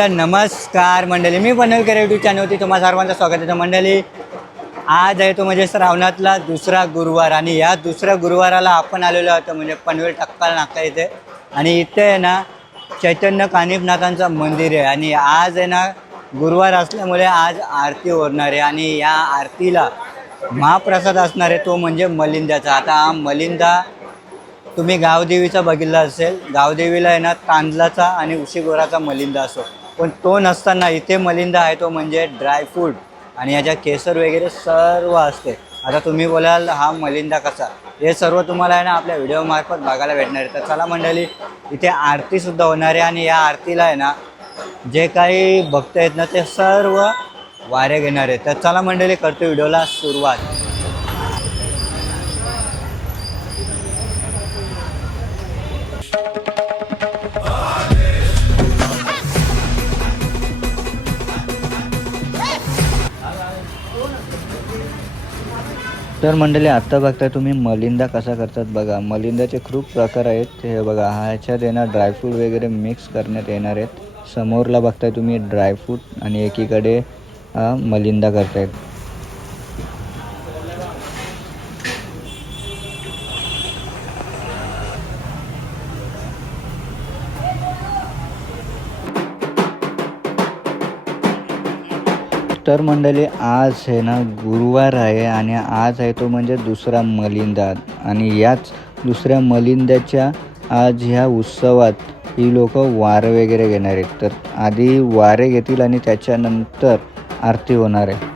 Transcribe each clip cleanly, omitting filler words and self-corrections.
तर नमस्कार मंडळी, मी पनवेलकर यूट्यूब चॅनलवरती तुम्हा सर्वांचं स्वागत आहे. मंडळी, आज आहे तो म्हणजे श्रावणातला दुसरा गुरुवार आणि या दुसऱ्या गुरुवाराला आपण आलेलो आहोत म्हणजे पनवेल टक्कल नाका इथे. आणि इथे आहे ना चैतन्य कानिफनाथांचं मंदिर आहे आणि आज आहे ना गुरुवार असल्यामुळे आज आरती होणार आहे आणि या आरतीला महाप्रसाद असणार आहे तो म्हणजे मलिंद्याचा. आता हा मलिंदा तुम्ही गावदेवीचा बघितला असेल, गावदेवीला आहे ना तांदळाचा आणि उशीगोराचा मलिंदा असो, पण तो नसताना इथे मलिंदा आहे तो म्हणजे ड्रायफ्रूट आणि याच्या केसर वगैरे सर्व असते. आता तुम्ही बोलाल हा मलिंदा कसा, हे सर्व तुम्हाला आहे ना आपल्या व्हिडिओमार्फत बघायला भेटणार आहे. तर चला मंडळी, इथे आरतीसुद्धा होणार आहे आणि या आरतीला आहे ना जे काही भक्त आहेत ना ते सर्व वारे घेणार आहेत. तर चला मंडळी, करतो व्हिडिओला सुरुवात. तर मंडळी, आत्ता बघताय तुम्ही मलिंदा कसा करतात बघा. मलिंदाचे खूप प्रकार आहेत. हे बघा, ह्याच्यात येणार ड्रायफ्रूट वगैरे मिक्स करण्यात येणार आहेत. समोरला बघताय तुम्ही ड्रायफ्रूट आणि एकीकडे मलिंदा करतायत. तर मंडळी, आज आहे ना गुरुवार आहे आणि आज आहे तो म्हणजे दुसरा मलिंदा आणि याच दुसऱ्या मलिंद्याच्या आज ह्या उत्सवात ही लोक वारे वगैरे घेणार आहेत. तर आधी वारे घेतील आणि त्याच्यानंतर आरती होणार आहे.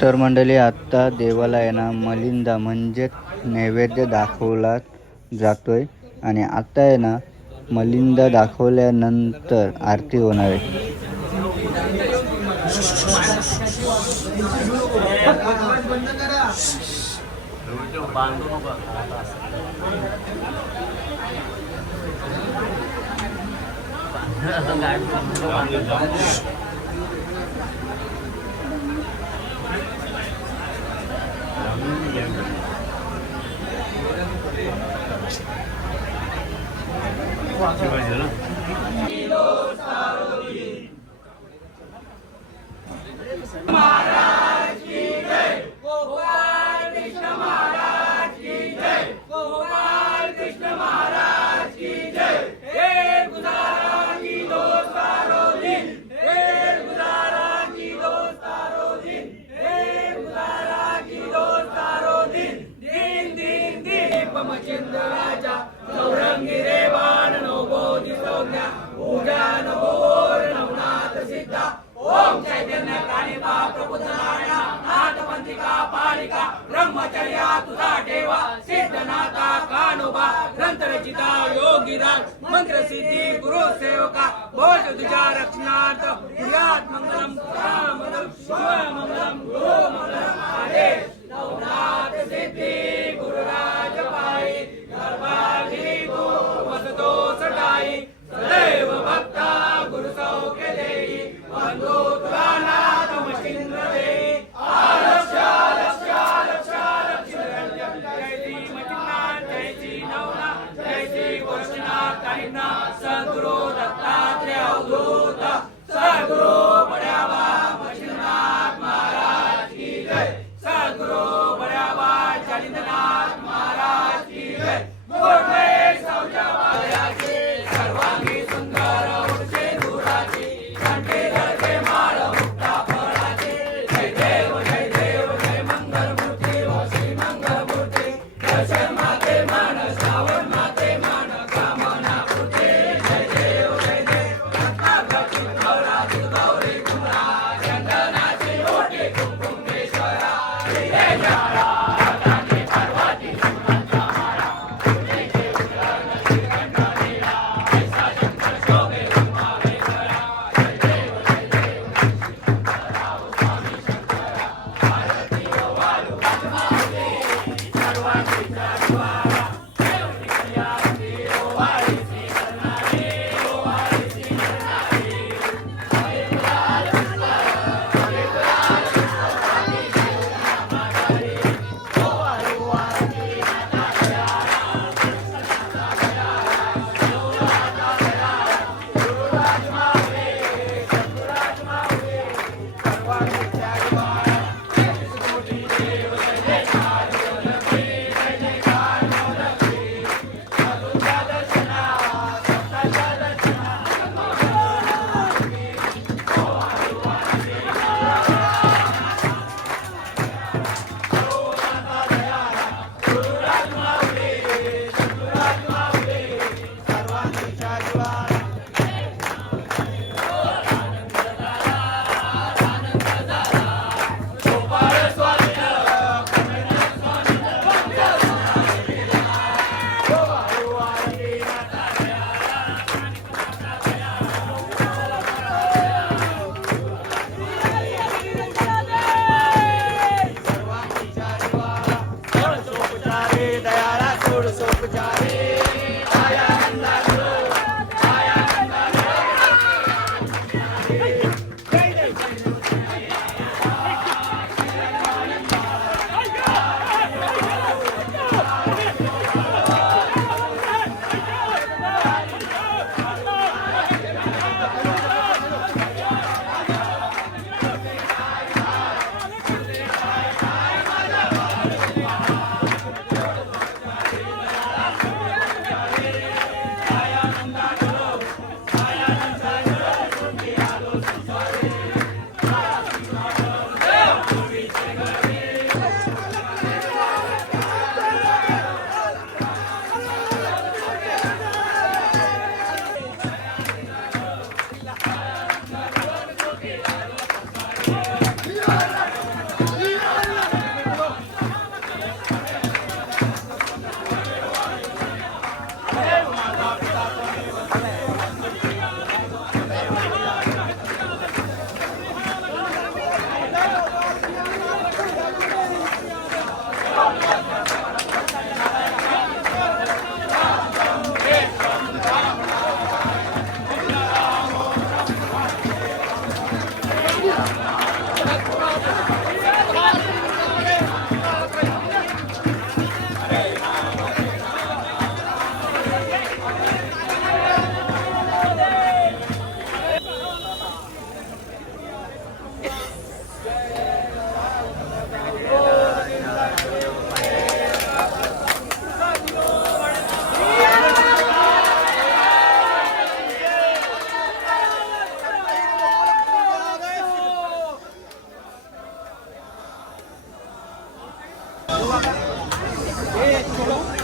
तर मंडळी आत्ता देवाला आहे ना मलिंदा म्हणजे नैवेद्य दाखवला जातोय आणि आता आहे ना मलिंदा दाखवल्यानंतर आरती होणार आहे. ब्रह्मचर्या तुझा देवा सिद्धनाथा कानोबा ग्रंथ रचिता योगीराज मंत्र सिद्धी गुरु सेवका भोज तुझ्या रक्षणार्थ पुण्यात मंगलम मंगलम शिव मंगलम गुरु मंगलम आदेश नवनाथ सिद्धी गुरुराज पाई दरबारी तू वसतो सटाई सदैव भक्ता गुरु सौख्य देई बंधू तुला नाथ मशिंद्र देई सद्गुरु दत्तात्रेय अवधूत सद्गुरु बड्याबा मच्छिंद्रनाथ महाराज की जय सद्गुरु बड्याबा चलिंद्रनाथ महाराज की जय गुरुदेव सौजवायाची सर्वांगी सुंदर उडचे दुराची कंठी धरते माळ मुक्ता फळाची जय देव जय मंगल मूर्ती व श्री मंगल मूर्ती दर्शन माते मान श्रावण माते मान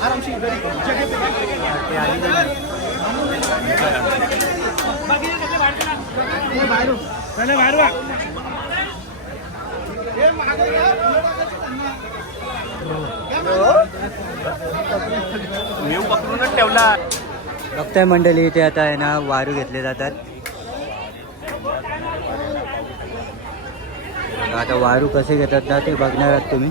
मी पकडूनच ठेवला. बघताय मंडळी इथे आता आहे ना वारू घेतले जातात. आता वारू कसे घेतात ना ते बघणार आहात तुम्ही.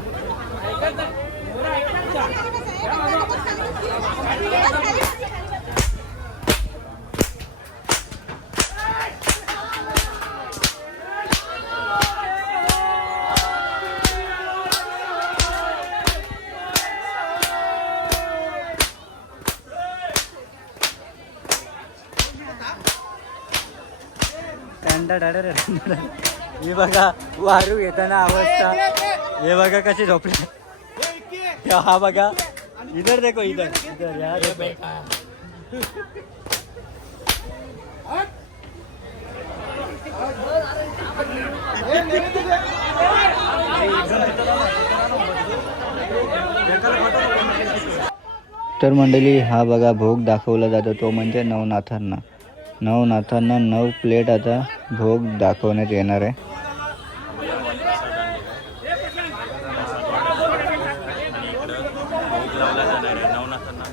हे बघा वारू घेताना अवस्था. हे बघा कसे झोपले. हा बघा इधर देखो इधर इधर यार. तर मंडळी हा बघा भोग दाखवला जातो तो म्हणजे नवनाथांना. नवनाथांना 9 प्लेट आता भोग दाखवण्यात येणार आहे. भोग लावला जाणार आहे. नवनाथांना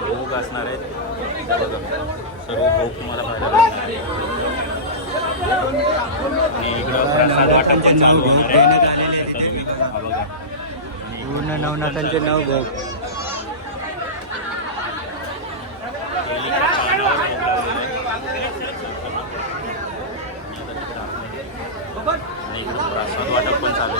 भोग असणार आहेत. सर्व भोग तुम्हाला पाहायला भेटणार आहे. आणि इकडं प्रसाद वाटप पण चालू होणार आहे. हा बघा. पूर्ण नवनाथांचे 9 भोग. प्रसाद वाटप पण चालू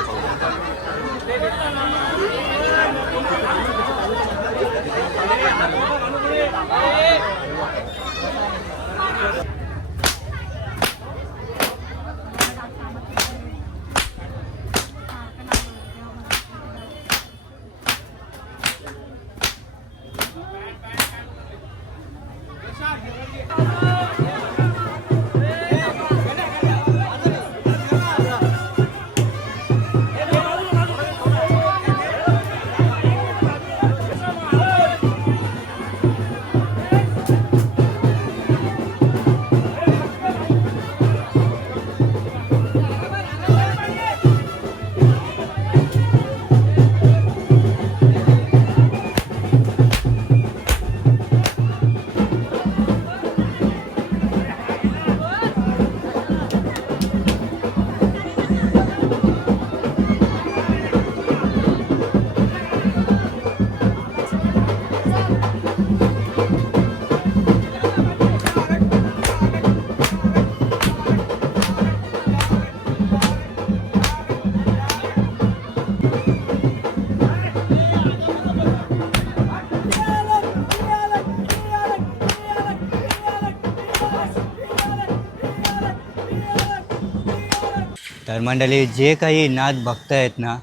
तर मंडळी जे काही नाथ भक्त आहेत ना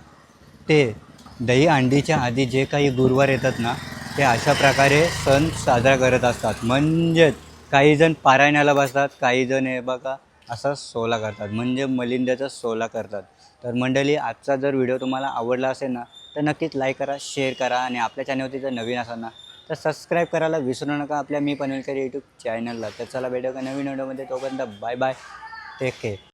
ते दही अंडीच्या आधी जे काही गुरुवार येतात ना ते अशा प्रकारे सण साजरा करत असतात. म्हणजेच काहीजण पारायणाला बसतात, काहीजण हे बघा असा सोला करतात म्हणजे मलिंद्याचा सोला करतात. तर मंडळी आजचा जर व्हिडिओ तुम्हाला आवडला असेल ना तर नक्कीच लाईक करा, शेअर करा आणि आपल्या चॅनलवरती जर नवीन असाल ना तर सबस्क्राईब करायला विसरू नका आपल्या मी पनवेलकर यूट्यूब चॅनलला. तर चला भेटू का नवीन व्हिडिओमध्ये. तोपर्यंत बाय बाय, टेक केअर.